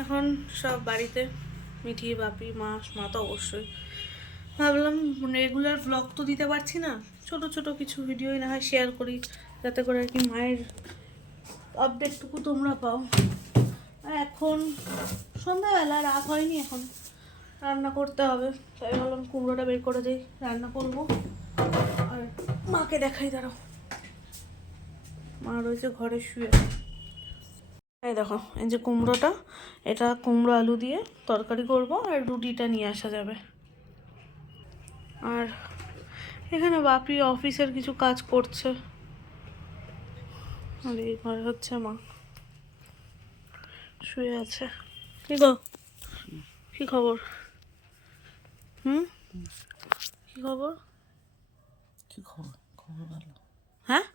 এখন সব বাড়িতে মিঠি, বাপি, মা তো অবশ্যই। ভাবলাম রেগুলার ব্লগ তো দিতে পারছি না, ছোট ছোট কিছু ভিডিওই না হয় শেয়ার করি, যাতে করে আর কি মায়ের আপডেটটুকু তোমরা পাও। আর এখন সন্ধ্যাবেলা, রাত হয়নি, এখন রান্না করতে হবে, তাই ভাবলাম কুমড়োটা বের করে দিই, রান্না করবো। আর মাকে দেখাই, দাঁড়াও। মা রয়েছে ঘরে শুয়ে। এই দেখো, এই যে কুমড়োটা, এটা কুমড়ো আলু দিয়ে তরকারি করব, আর রুটিটা নিয়ে আসা যাবে। আর এখানে বাপি অফিসের কিছু কাজ করছে, আর এই ঘরে হচ্ছে মা শুয়ে আছে। কি গো, কি খবর? কি খবর? কি খবর? খবর ভালো। হ্যাঁ,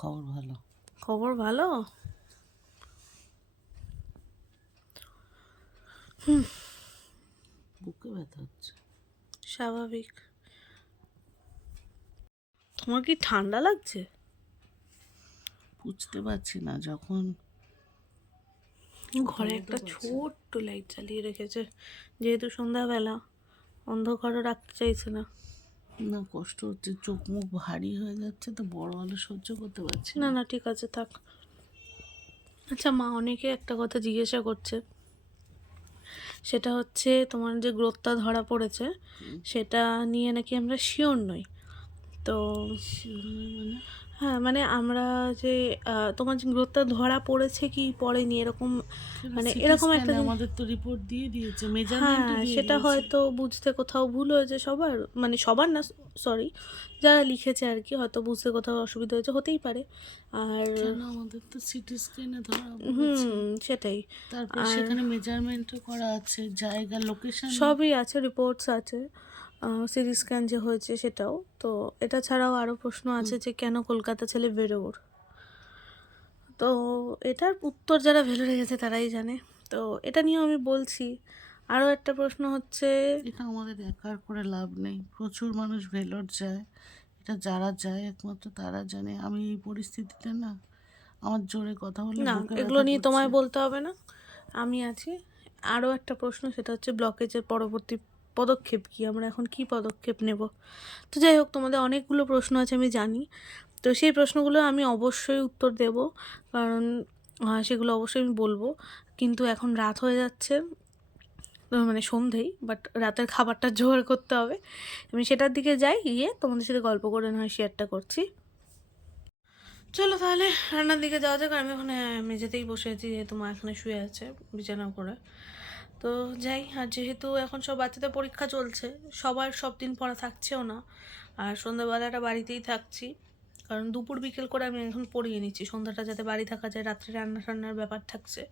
খবর ভালো। খবর ভালো। বুকে ব্যথা হচ্ছে। স্বাভাবিক। তোমার কি ঠান্ডা লাগছে? বুঝতে পারছি না, যখন ঘরে একটা ছোট্ট লাইট জ্বালিয়ে রেখেছে, যেহেতু সন্ধ্যাবেলা, অন্ধকারও রাখতে চাইছে না। না, কষ্ট হচ্ছে, চোখ মুখ ভারী হয়ে যাচ্ছে, তো বড় আলো সহ্য করতে পারছি না না। না, ঠিক আছে, থাক। আচ্ছা মা, অনেকে একটা কথা জিজ্ঞাসা করছে, সেটা হচ্ছে তোমার যে গ্রোথটা ধরা পড়েছে, সেটা নিয়ে নাকি আমরা শিওর নই। তো মানে হ্যাঁ, মানে আমরা যে তোমার যে গ্রোথটা ধরা পড়েছে কি পড়েনি, এরকম মানে সিটি এরকম একটা স্ক্যানে জিনিস। আমাদের তো রিপোর্ট দিয়ে দিয়েছে, হ্যাঁ, মেজারমেন্টও দিয়ে সেটা দিয়েছে। হয়তো বুঝতে কোথাও ভুল হয়েছে সবার, মানে সবার না, সরি, যারা লিখেছে আর কি, হয়তো বুঝতে কোথাও অসুবিধা হয়েছে, হতেই পারে। আর কেন, আমাদের তো সিটি স্ক্যানে ধরা পড়েছে। সেটাই। তারপর আর সেখানে মেজারমেন্টও করা আছে, জায়গা, লোকেশন। সবই আছে, রিপোর্টস আছে, সিটি স্ক্যান যে হয়েছে সেটাও। তো এটা ছাড়াও আরও প্রশ্ন আছে যে কেন কলকাতা ছেলে বেরোর। তো এটার উত্তর যারা ভেলোরে গেছে তারাই জানে। তো এটা নিয়েও আমি বলছি। আরও একটা প্রশ্ন হচ্ছে, এটা আমাদের একার করে লাভ নেই, প্রচুর মানুষ ভেলোর যায়, এটা যারা যায় একমাত্র তারা জানে। আমি এই পরিস্থিতিতে না, আমার জোরে কথা বলে না, বুকে এগুলো ব্যথা নিয়ে করছে। তোমায় বলতে হবে না, আমি আছি। আরও একটা প্রশ্ন, সেটা হচ্ছে ব্লকেজের পরবর্তী পদক্ষেপ কী, আমরা এখন কি পদক্ষেপ নেব। তো যাই হোক, তোমাদের অনেকগুলো প্রশ্ন আছে আমি জানি, তো সেই প্রশ্নগুলো আমি অবশ্যই উত্তর দেব, কারণ সেগুলো অবশ্যই আমি বলবো। কিন্তু এখন রাত হয়ে যাচ্ছে, মানে সন্ধেই, বাট রাতের খাবারটা জোগাড় করতে হবে। আমি সেটার দিকে যাই, গিয়ে তোমাদের সাথে গল্প করে না হয় শেয়ারটা করছি। চলো তাহলে রান্নার দিকে যাওয়া যাক। আমি ওখানে মেঝেতেই বসে আছি, যেহেতু মা এখানে শুয়ে আছে বিছানা করে। তো যাই। আর যেহেতু এখন সব বাচ্চাদের পরীক্ষা চলছে, সবার সব দিন পড়া থাকছেও না, আর সন্ধ্যাবেলাটা বাড়িতেই থাকছি, কারণ দুপুর বিকেল করে আমি এখন পড়িয়ে নিচ্ছি, সন্ধ্যাটা যাতে বাড়ি থাকা যায়, রাত্রে রান্না টান্নার ব্যাপার থাকছে।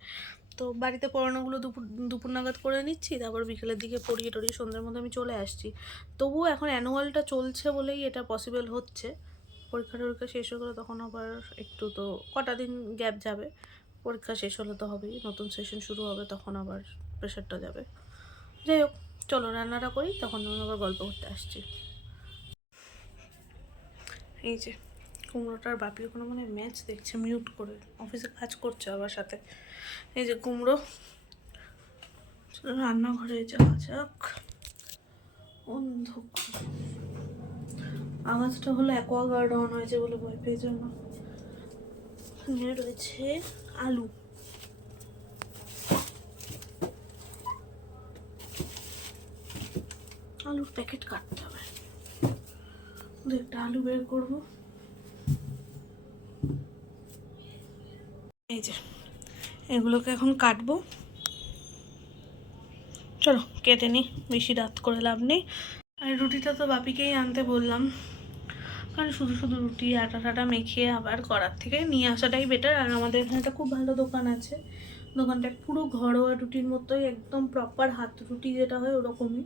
তো বাড়িতে পড়ানোগুলো দুপুর দুপুর নাগাদ করে নিচ্ছি, তারপর বিকেলের দিকে পড়িয়ে টড়িয়ে সন্ধ্যার মধ্যে আমি চলে আসছি। তবুও এখন অ্যানুয়ালটা চলছে বলেই এটা পসিবল হচ্ছে। পরীক্ষা টরীক্ষা শেষ হয়ে গেলে তখন আবার একটু তো কটা দিন গ্যাপ যাবে, পরীক্ষা শেষ হলে তো হবেই, নতুন সেশন শুরু হবে, তখন আবার প্রেশারটা যাবে। যাই হোক, চলো রান্নাটা করি, তখন আমি আবার গল্প করতে আসছি। এই যে কুমড়োটার বাপি ওখানে মানে ম্যাচ দেখছে মিউট করে, অফিসে কাজ করছে আবার সাথে। এই যে কুমড়ো, রান্নাঘরে যাওয়া যাক। অন্ধকার, আওয়াজটা হলো অ্যাকোয়াগার্ড অন হয়েছে বলে ভয় পেয়ে জন্য। এখানে রয়েছে আলু, আলুর প্যাকেট কাটতে হবে, দু একটা আলু বের করবো। এই যে এগুলোকে এখন কাটবো, চলো কেটে নিই, বেশি রাত করে লাভ নেই। আর রুটিটা তো বাপিকেই আনতে বললাম, কারণ শুধু শুধু রুটি আটা টাটা মেখে আবার করার থেকে নিয়ে আসাটাই বেটার। আর আমাদের এখানে একটা খুব ভালো দোকান আছে, দোকানটা পুরো ঘরোয়া রুটির মতোই, একদম প্রপার হাত রুটি যেটা হয় ওরকমই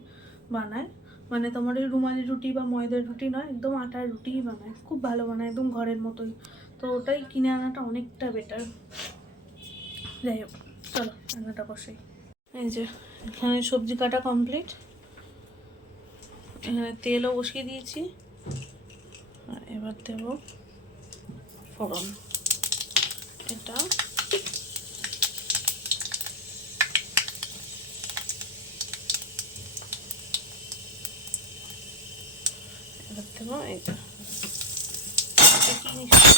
বানায়। মানে তোমার ওই রুমালি রুটি বা ময়দার রুটি নয়, একদম আটার রুটিই বানায়, খুব ভালো বানায়, একদম ঘরের মতোই। তো ওটাই কিনে আনাটা অনেকটা বেটার। যাই হোক, চলো রান্নাটা বসাই। এই যে এখানে সবজি কাটা কমপ্লিট, এখানে তেলও বসিয়ে দিয়েছি, আর এবার দেব ফোড়ন। এটা দেখো এটা কি মিষ্টি।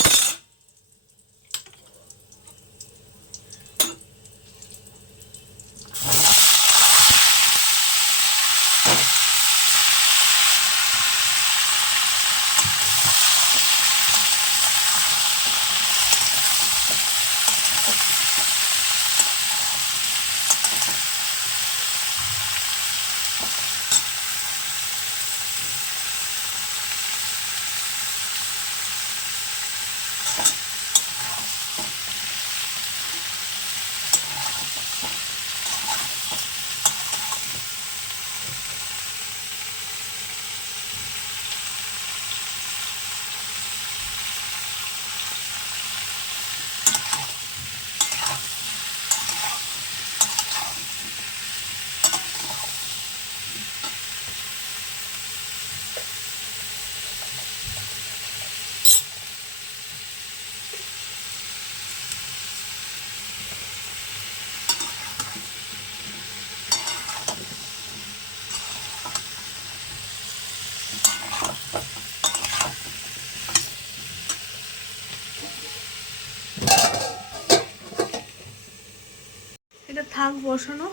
এটা থাক বসানো।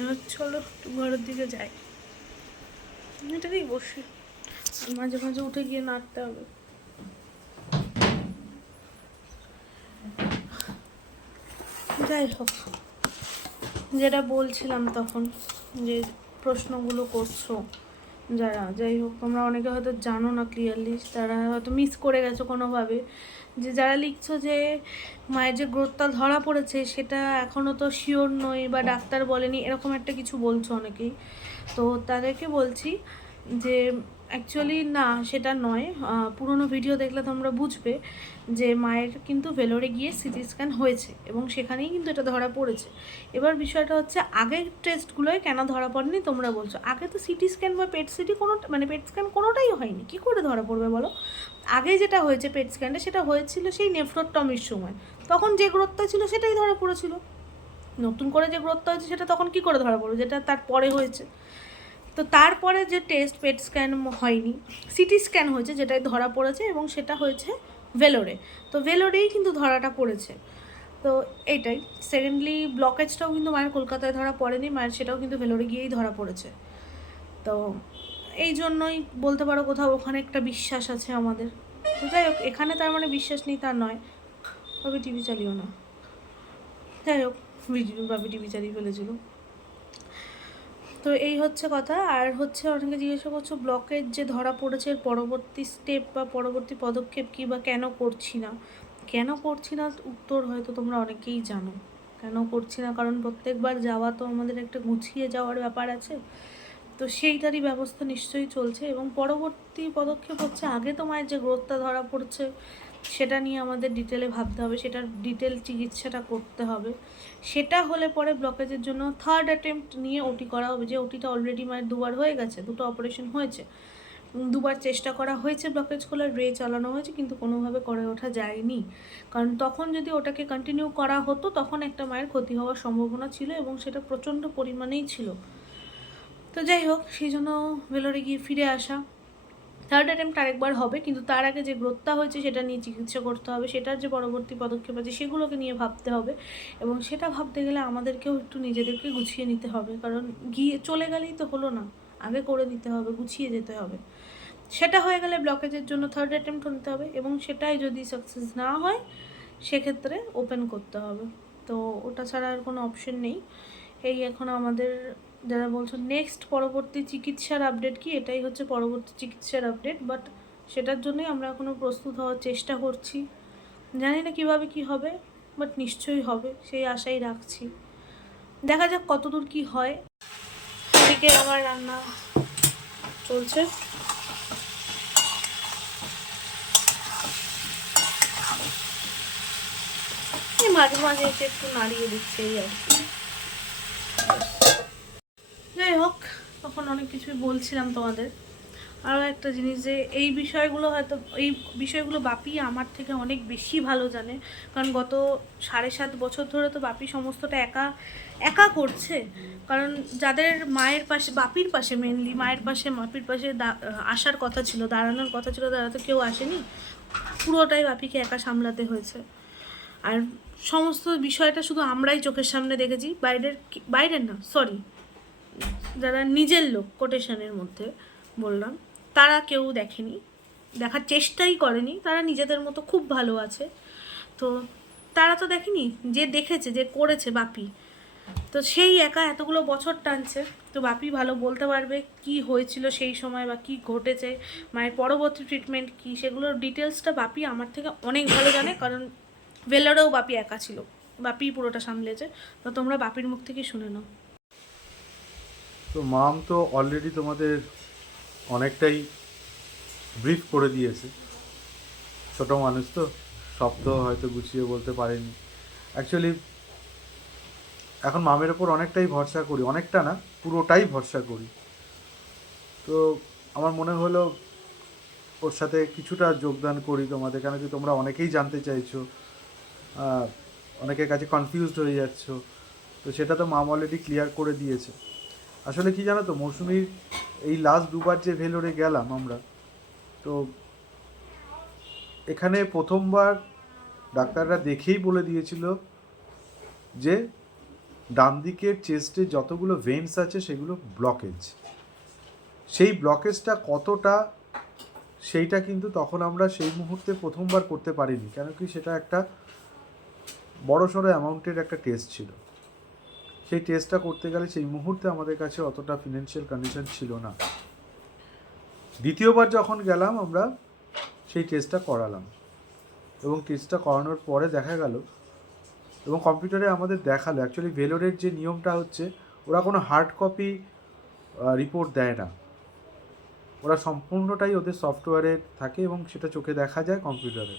এবার চলো একটু ঘরের দিকে যাই। এটাতেই বসি, মাঝে মাঝে উঠে গিয়ে নাড়তে হবে। যাই হোক, যেটা বলছিলাম তখন, যে প্রশ্নগুলো করছো যারা, যাই হোক তোমরা অনেকে হয়তো জানো না ক্লিয়ারলি, তারা হয়তো মিস করে গেছো কোনোভাবে। যে যারা লিখছো যে মায়ের যে গ্রোথটা ধরা পড়েছে সেটা এখনও তো শিওর নই বা ডাক্তার বলেনি, এরকম একটা কিছু বলছো অনেকেই। তো তাদেরকে বলছি যে অ্যাকচুয়ালি না, সেটা নয়। পুরনো ভিডিও দেখলে তোমরা বুঝবে যে মায়ের কিন্তু ভেলোরে গিয়ে সিটি স্ক্যান হয়েছে এবং সেখানেই কিন্তু এটা ধরা পড়েছে। এবার বিষয়টা হচ্ছে আগের টেস্টগুলোয় কেন ধরা পড়েনি তোমরা বলছো। আগে তো সিটি স্ক্যান বা পেট সিটি কোনো, মানে পেট স্ক্যান কোনোটাই হয়নি, কী করে ধরা পড়বে বলো। আগে যেটা হয়েছে পেট স্ক্যানটা, সেটা হয়েছিল সেই নেফ্রোটমির সময়, তখন যে গ্রোথটা ছিল সেটাই ধরা পড়েছিল। নতুন করে যে গ্রোথটা হয়েছে সেটা তখন কী করে ধরা পড়বে, যেটা তার পরে হয়েছে। তো তারপরে যে টেস্ট পেট স্ক্যান হয়নি, সিটি স্ক্যান হয়েছে, যেটাই ধরা পড়েছে এবং সেটা হয়েছে ভেলোরে। তো ভেলোরেই কিন্তু ধরাটা পড়েছে। তো এইটাই। সেকেন্ডলি ব্লকেজটাও কিন্তু মায়ের কলকাতায় ধরা পড়েনি, মায়ের সেটাও কিন্তু ভেলোরে গিয়েই ধরা পড়েছে। তো এই জন্যই বলতে পারো কোথাও ওখানে একটা বিশ্বাস আছে আমাদের। তো যাই হোক, এখানে তার মানে বিশ্বাস নেই তা নয়। ভাবি টিভি চালিও না। যাই হোক, ভাবি টিভি চালিয়ে ফেলেছিল। তো এই হচ্ছে কথা। আর হচ্ছে অনেকে জিজ্ঞাসা করছো ব্লকের যে ধরা পড়েছে এর পরবর্তী স্টেপ বা পরবর্তী পদক্ষেপ কী বা কেন করছি না। কেন করছি না উত্তর হয়তো তোমরা অনেকেই জানো। কেন করছি না, কারণ প্রত্যেকবার যাওয়া তো আমাদের একটা গুছিয়ে যাওয়ার ব্যাপার আছে। তো সেইটারই ব্যবস্থা নিশ্চয়ই চলছে এবং পরবর্তী পদক্ষেপ হচ্ছে আগে তো মায়ের যে গ্রোথটা ধরা পড়ছে সেটা নিয়ে আমাদের ডিটেলে ভাবতে হবে, সেটার ডিটেল চিকিৎসাটা করতে হবে। সেটা হলে পরে ব্লকেজের জন্য থার্ড অ্যাটেম্প্ট নিয়ে ওটি করা হবে। যে ওটিটা অলরেডি মায়ের দুবার হয়ে গেছে, দুটো অপারেশন হয়েছে, দুবার চেষ্টা করা হয়েছে ব্লকেজ খোলার, রে চালানো হয়েছে, কিন্তু কোনোভাবে করে ওঠা যায়নি। কারণ তখন যদি ওটাকে কন্টিনিউ করা হতো তখন একটা মায়ের ক্ষতি হওয়ার সম্ভাবনা ছিল এবং সেটা প্রচণ্ড পরিমাণেই ছিল। তো যাই হোক, সেই জন্য ভেলোরে গিয়ে ফিরে আসা। থার্ড অ্যাটেম্প্ট আরেকবার হবে, কিন্তু তার আগে যে গ্রোথটা হয়েছে সেটা নিয়ে চিকিৎসা করতে হবে, সেটার যে পরবর্তী পদক্ষেপ আছে সেগুলোকে নিয়ে ভাবতে হবে। এবং সেটা ভাবতে গেলে আমাদেরকেও একটু নিজেদেরকে গুছিয়ে নিতে হবে, কারণ গিয়ে চলে গেলেই তো হলো না, আগে করে নিতে হবে, গুছিয়ে যেতে হবে। সেটা হয়ে গেলে ব্লকেজের জন্য থার্ড অ্যাটেম্প্ট নিতে হবে এবং সেটাই যদি সাকসেস না হয় সেক্ষেত্রে ওপেন করতে হবে। তো ওটা ছাড়া আর কোনো অপশন নেই। এই এখন আমাদের যারা বলছো নেক্সট পরবর্তী চিকিৎসার আপডেট কি, এটাই হচ্ছে পরবর্তী চিকিৎসার আপডেট। বাট সেটার জন্যই আমরা এখনও প্রস্তুত হওয়ার চেষ্টা করছি। জানি না কীভাবে কী হবে, বাট নিশ্চয়ই হবে, সেই আশাই রাখছি। দেখা যাক কতদূর কী হয়। এদিকে আমার রান্না চলছে। মাঝে মাঝে এসে একটু নাড়িয়ে দিচ্ছে এই আর কি। যাই হোক, তখন অনেক কিছুই বলছিলাম তোমাদের। আরও একটা জিনিস যে এই বিষয়গুলো হয়তো এই বিষয়গুলো বাপি আমার থেকে অনেক বেশি ভালো জানে, কারণ গত 7.5 বছর ধরে তো বাপি সমস্তটা একা একা করছে। কারণ যাদের মায়ের পাশে, বাপির পাশে মেনলি মায়ের পাশে বাপির পাশে আসার কথা ছিল, দাঁড়ানোর কথা ছিল, তারা তো কেউ আসেনি, পুরোটাই বাপিকে একা সামলাতে হয়েছে। আর সমস্ত বিষয়টা শুধু আমরাই চোখের সামনে দেখেছি, বাইরের না, সরি, যারা নিজের লোক কোটেশনের মধ্যে বললাম, তারা কেউ দেখেনি, দেখার চেষ্টাই করেনি, তারা নিজেদের মতো খুব ভালো আছে। তো তারা তো দেখেনি, যে দেখেছে, যে করেছে বাপি, তো সেই একা এতগুলো বছর টানছে। তো বাপি ভালো বলতে পারবে কি হয়েছিল সেই সময় বা কি ঘটেছে, মায়ের পরবর্তী ট্রিটমেন্ট কি, সেগুলোর ডিটেলসটা বাপি আমার থেকে অনেক ভালো জানে, কারণ ভেলোরেও বাপি একা ছিল, বাপি পুরোটা সামলেছে। তো তোমরা বাপির মুখ থেকে শুনে নাও। তো মাম তো অলরেডি তোমাদের অনেকটাই ব্রিফ করে দিয়েছে। ছোট মানুষ তো, সব তো হয়তো গুছিয়ে বলতে পারেনি। অ্যাকচুয়ালি এখন মামের ওপর অনেকটাই ভরসা করি, অনেকটা না, পুরোটাই ভরসা করি। তো আমার মনে হলো ওর সাথে কিছুটা যোগদান করি তোমাদের, কেন কি তোমরা অনেকেই জানতে চাইছো, অনেকের কাছে কনফিউজড হয়ে যাচ্ছ। তো সেটা তো মাম অলরেডি ক্লিয়ার করে দিয়েছে। আসলে কি জানো তো, মৌসুমীর এই লাস্ট দুবার যে ভেলোরে গেলাম আমরা, তো এখানে প্রথমবার ডাক্তাররা দেখেই বলে দিয়েছিল যে ডান দিকের চেস্টে যতগুলো ভেন্স আছে সেগুলো ব্লকেজ। সেই ব্লকেজটা কতটা, সেইটা কিন্তু তখন আমরা সেই মুহূর্তে প্রথমবার করতে পারিনি, কেন কি সেটা একটা বড়সড় অ্যামাউন্টের একটা টেস্ট ছিল। সেই টেস্টটা করতে গেলে সেই মুহূর্তে আমাদের কাছে অতটা ফিনান্সিয়াল কন্ডিশন ছিল না। দ্বিতীয়বার যখন গেলাম আমরা সেই টেস্টটা করালাম, এবং টেস্টটা করানোর পরে দেখা গেল, এবং কম্পিউটারে আমাদের দেখালো, অ্যাকচুয়ালি ভেলোরের যে নিয়মটা হচ্ছে, ওরা কোনো হার্ড কপি রিপোর্ট দেয় না, ওরা সম্পূর্ণটাই ওদের সফটওয়্যারে থাকে এবং সেটা চোখে দেখা যায় কম্পিউটারে।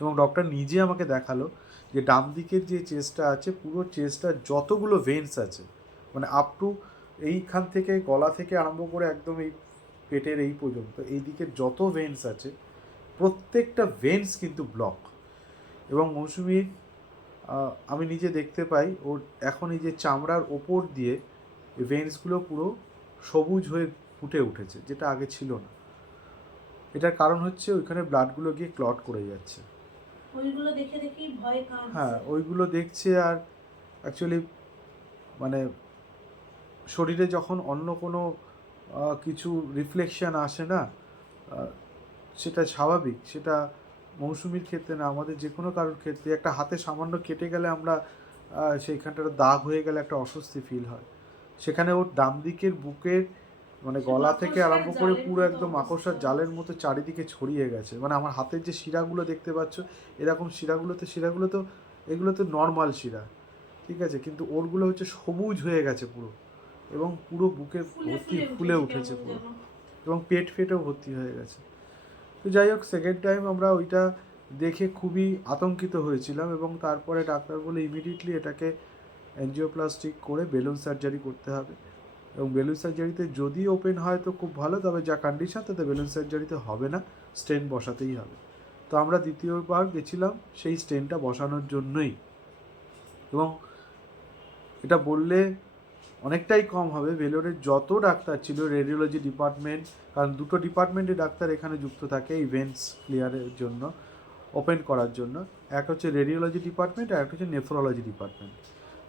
এবং ডক্টর নিজে আমাকে দেখালো যে ডান দিকের যে চেস্টটা আছে, পুরো চেস্টটার যতগুলো ভেন্স আছে, মানে আপ টু এইখান থেকে গলা থেকে আরম্ভ করে একদম এই পেটের এই পর্যন্ত, এই দিকের যত ভেন্স আছে প্রত্যেকটা ভেন্স কিন্তু ব্লক। এবং মৌসুমীর আমি নিজে দেখতে পাই ওর এখন এই যে চামড়ার ওপর দিয়ে ভেন্সগুলো পুরো সবুজ হয়ে ফুটে উঠেছে, যেটা আগে ছিল না। এটার কারণ হচ্ছে ওইখানে ব্লাডগুলো গিয়ে ক্লট করে যাচ্ছে। ওইগুলো দেখে দেখেই ভয় কাঁপছে। হ্যাঁ, ওইগুলো দেখছে। আর অ্যাকচুয়ালি মানে শরীরে যখন অন্য কোনো কিছু রিফ্লেকশন আসে না, সেটা স্বাভাবিক। সেটা মৌসুমীর ক্ষেত্রে না, আমাদের যে কোনো কারোর ক্ষেত্রে একটা হাতে সামান্য কেটে গেলে আমরা সেইখানটার দাগ হয়ে গেলে একটা অস্বস্তি ফিল হয়। সেখানে ওর ডান দিকের বুকের মানে গলা থেকে আরম্ভ করে পুরো একদম মাকড়সার জালের মতো চারিদিকে ছড়িয়ে গেছে। মানে আমার হাতের যে শিরাগুলো দেখতে পাচ্ছ, এরকম শিরাগুলো তো এগুলো তো নর্মাল শিরা, ঠিক আছে, কিন্তু ওরগুলো হচ্ছে সবুজ হয়ে গেছে পুরো, এবং পুরো বুকে ভর্তি ফুলে উঠেছে পুরো, এবং পেট ফেটেও ভর্তি হয়ে গেছে। তো যাই হোক, সেকেন্ড টাইম আমরা ওইটা দেখে খুবই আতঙ্কিত হয়েছিলাম, এবং তারপরে ডাক্তার বলে ইমিডিয়েটলি এটাকে অ্যাঞ্জিওপ্লাস্টিক করে বেলুন সার্জারি করতে হবে। এবং বেলুন সার্জারিতে যদি ওপেন হয় তো খুব ভালো, তবে যা কন্ডিশন তাতে বেলুন সার্জারিতে হবে না, স্টেন বসাতেই হবে। তো আমরা দ্বিতীয়বার গেছিলাম সেই স্টেনটা বসানোর জন্যই। এবং এটা বললে অনেকটাই কম হবে, ভেলোরের যত ডাক্তার ছিল, রেডিওলজি ডিপার্টমেন্ট, কারণ দুটো ডিপার্টমেন্টে ডাক্তার এখানে যুক্ত থাকে এই ভেন্স ক্লিয়ারের জন্য, ওপেন করার জন্য। এক হচ্ছে রেডিওলজি ডিপার্টমেন্ট আর একটা হচ্ছে নেফ্রোলজি ডিপার্টমেন্ট।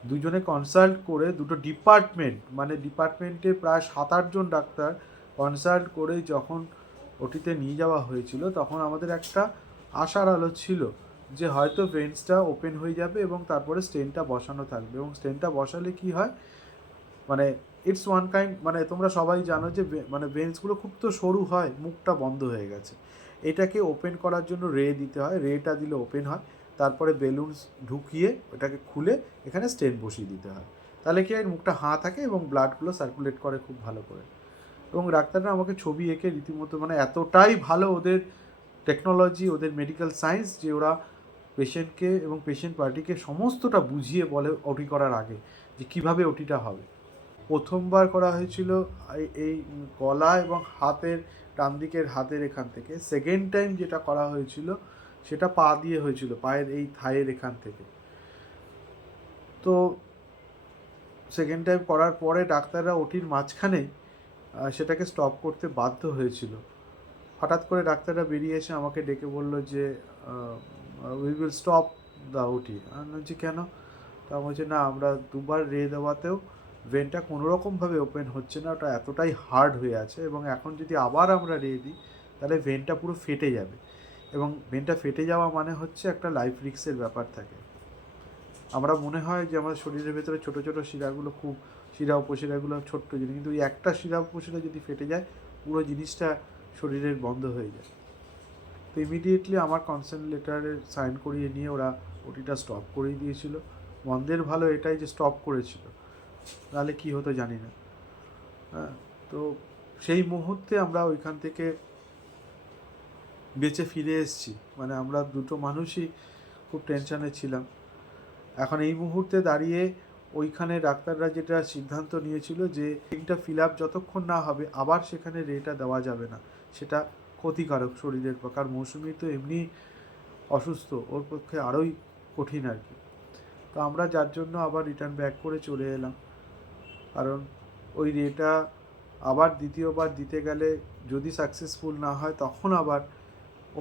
দুজনে কনসাল্ট করে, দুটো ডিপার্টমেন্ট মানে ডিপার্টমেন্টে প্রায় 7-8 জন ডাক্তার কনসাল্ট করে যখন ওটিতে নিয়ে যাওয়া হয়েছিল, তখন আমাদের একটা আশার আলো ছিল যে হয়তো ভেন্সটা ওপেন হয়ে যাবে এবং তারপরে স্টেনটা বসানো থাকবে। এবং স্টেনটা বসালে কি হয়, মানে ইটস ওয়ান কাইন্ড, মানে তোমরা সবাই জানো যে মানে ভেন্সগুলো খুব তো সরু হয়, মুখটা বন্ধ হয়ে গেছে, এটাকে ওপেন করার জন্য রে দিতে হয়, রেটা দিলে ওপেন হয়, তারপরে বেলুনস ঢুকিয়ে ওটাকে খুলে এখানে স্টেন বসিয়ে দিতে হয়। তাহলে কি হয়, মুখটা হাঁ থাকে এবং ব্লাডগুলো সার্কুলেট করে খুব ভালো করে। এবং ডাক্তাররা আমাকে ছবি এঁকে রীতিমতো, মানে এতটাই ভালো ওদের টেকনোলজি, ওদের মেডিকেল সায়েন্স, যে ওরা পেশেন্টকে এবং পেশেন্ট পার্টিকে সমস্তটা বুঝিয়ে বলে ওটি করার আগে যে কীভাবে ওটিটা হবে। প্রথমবার করা হয়েছিল এই গলা এবং হাতের ডান দিকের হাতের এখান থেকে। সেকেন্ড টাইম যেটা করা হয়েছিল সেটা পা দিয়ে হয়েছিল, পায়ের এই থায়ের এখান থেকে। তো সেকেন্ড টাইম করার পরে ডাক্তাররা ওটির মাঝখানেই সেটাকে স্টপ করতে বাধ্য হয়েছিল। হঠাৎ করে ডাক্তাররা বেরিয়ে এসে আমাকে ডেকে বলল যে উই উইল স্টপ দ্য ওটি। আমি বলছি কেন? তা বলছে না, আমরা দুবার রে দেওয়াতেও ভেনটা কোনোরকমভাবে ওপেন হচ্ছে না, ওটা এতটাই হার্ড হয়ে আছে, এবং এখন যদি আবার আমরা রে দিই তাহলে ভেনটা পুরো ফেটে যাবে, এবং ভেনটা ফেটে যাওয়া মানে হচ্ছে একটা লাইফ রিস্কের ব্যাপার থাকে। আমরা মনে হয় যে আমাদের শরীরের ভেতরে ছোটো ছোটো শিরাগুলো খুব, শিরা উপশিরাগুলো ছোট্ট জিনিস, কিন্তু ওই একটা শিরা উপশিরা যদি ফেটে যায় পুরো জিনিসটা শরীরের বন্ধ হয়ে যায়। তো ইমিডিয়েটলি আমার কনসেন্ট লেটারে সাইন করিয়ে নিয়ে ওরা ওটিটা স্টপ করিয়ে দিয়েছিল। বন্ধের ভালো এটাই যে স্টপ করেছিল, নাহলে কী হতো জানি না। হ্যাঁ, তো সেই মুহূর্তে আমরা ওইখান থেকে বেঁচে ফিরে এসেছি। মানে আমরা দুটো মানুষই খুব টেনশানে ছিলাম। এখন এই মুহূর্তে দাঁড়িয়ে ওইখানে ডাক্তাররা যেটা সিদ্ধান্ত নিয়েছিল যে রিংটা ফিল আপ যতক্ষণ না হবে আবার সেখানে রেটা দেওয়া যাবে না, সেটা ক্ষতিকারক শরীরের পক্ষে। আর মৌসুমি তো এমনি অসুস্থ, ওর পক্ষে আরোই কঠিন আর কি। তো আমরা যার জন্য আবার রিটার্ন ব্যাক করে চলে এলাম, কারণ ওই রেটা আবার দ্বিতীয়বার দিতে গেলে যদি সাকসেসফুল না হয় তখন আবার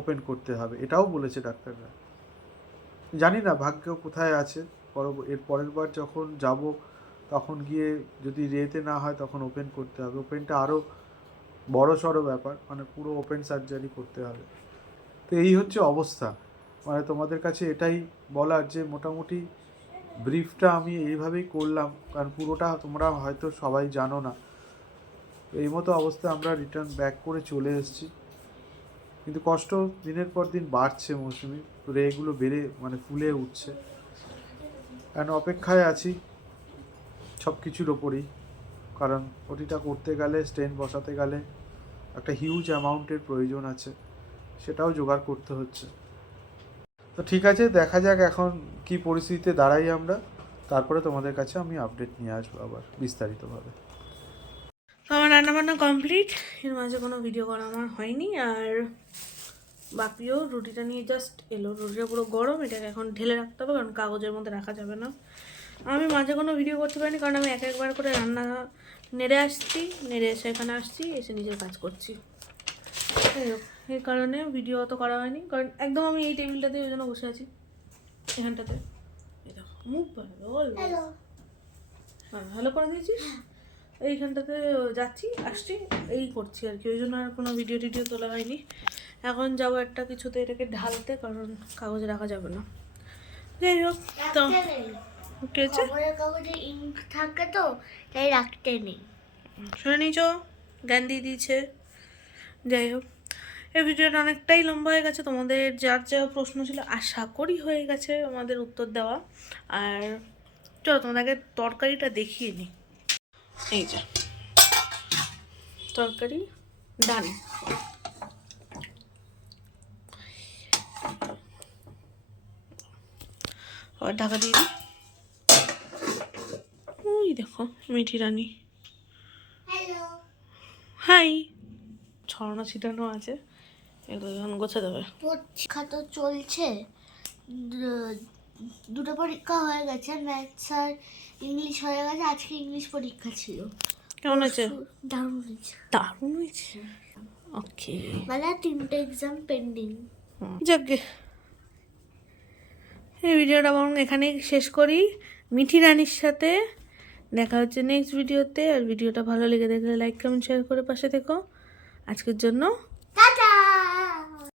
ওপেন করতে হবে, এটাও বলেছে ডাক্তাররা। জানি না ভাগ্য কোথায় আছে। এর পরের বার যখন যাব তখন গিয়ে যদি রেতে না হয় তখন ওপেন করতে হবে। ওপেনটা আরও বড় সড়ো ব্যাপার, মানে পুরো ওপেন সার্জারি করতে হবে। তো এই হচ্ছে অবস্থা। মানে তোমাদের কাছে এটাই বলার যে মোটামুটি ব্রিফটা আমি এইভাবেই করলাম, কারণ পুরোটা তোমরা হয়তো সবাই জানো না। এই মতো অবস্থায় আমরা রিটার্ন ব্যাক করে চলে এসেছি, কিন্তু কষ্ট দিনের পর দিন বাড়ছে মৌসুমি, রেগুলো বেড়ে মানে ফুলে উঠছে। কারণ অপেক্ষায় আছি সব কিছুর ওপরেই, কারণ ওটিটা করতে গেলে, স্টেন বসাতে গেলে একটা হিউজ অ্যামাউন্টের প্রয়োজন আছে, সেটাও জোগাড় করতে হচ্ছে। তো ঠিক আছে, দেখা যাক এখন কি পরিস্থিতিতে দাঁড়াই আমরা, তারপরে তোমাদের কাছে আমি আপডেট নিয়ে আসবো আবার বিস্তারিতভাবে। তো আমার রান্নাবান্না কমপ্লিট, এর মাঝে কোনো ভিডিও করা আমার হয়নি। আর বাপিও রুটিটা নিয়ে জাস্ট এলো, রুটিটা পুরো গরম, এটাকে এখন ঢেলে রাখতে হবে কারণ কাগজের মধ্যে রাখা যাবে না। আমি মাঝে কোনো ভিডিও করতে পারিনি কারণ আমি এক একবার করে রান্না নেড়ে আসছি, নেড়ে এসে এখানে আসছি, এসে নিজের কাজ করছি। এই কারণে ভিডিও অত করা হয়নি, কারণ একদম আমি এই টেবিলটাতে ওই জন্য বসে আছি, এখানটাতে। এই দেখো মুখ ভালো, হ্যাঁ ভালো করে দিয়েছিস। এইখানটাতে যাচ্ছি আসছি এই করছি আর কি, ওই জন্য আর কোনো ভিডিও টিডিও তোলা হয়নি। এখন যাবো একটা কিছুতে এটাকে ঢালতে, কারণ কাগজে রাখা যাবে না। যাই হোক, তো কি হচ্ছে, কাগজে ইঙ্ক থাকে তো তাই রাখতে নেই। শুনে নিয়েছো, জ্ঞান দিয়ে দিয়েছে। যাই হোক, এই ভিডিওটা অনেকটাই লম্বা হয়ে গেছে, তোমাদের যার যা প্রশ্ন ছিল আশা করি হয়ে গেছে আমাদের উত্তর দেওয়া। আর চলো তোমাদেরকে তরকারিটা দেখিয়ে নিই। এই যে তরকারি ডান, আর ঢাকা দিয়ে দিই। ওই দেখো মিঠি রানী, হাই, ছড়ানো ছিটানো আছে, এগুলো এখন গোছা দেবে। পরীক্ষা তো চলছে, দুটো পরীক্ষা হয়ে গেছে, ম্যাথস আর ইংলিশ হয়ে গেছে। আজকে ইংলিশ পরীক্ষা ছিল। কেমন হয়েছে? দারুণ হয়েছে। দারুণ হয়েছে, ওকে। মানে 3টে এক্সাম পেন্ডিং। যাকে এই ভিডিওটা বরং এখানেই শেষ করি। মিঠি রানীর সাথে দেখা হচ্ছে নেক্সট ভিডিওতে। আর ভিডিওটা ভালো লেগে দেখলে লাইক কমেন্ট শেয়ার করে পাশে থেকো। আজকের জন্য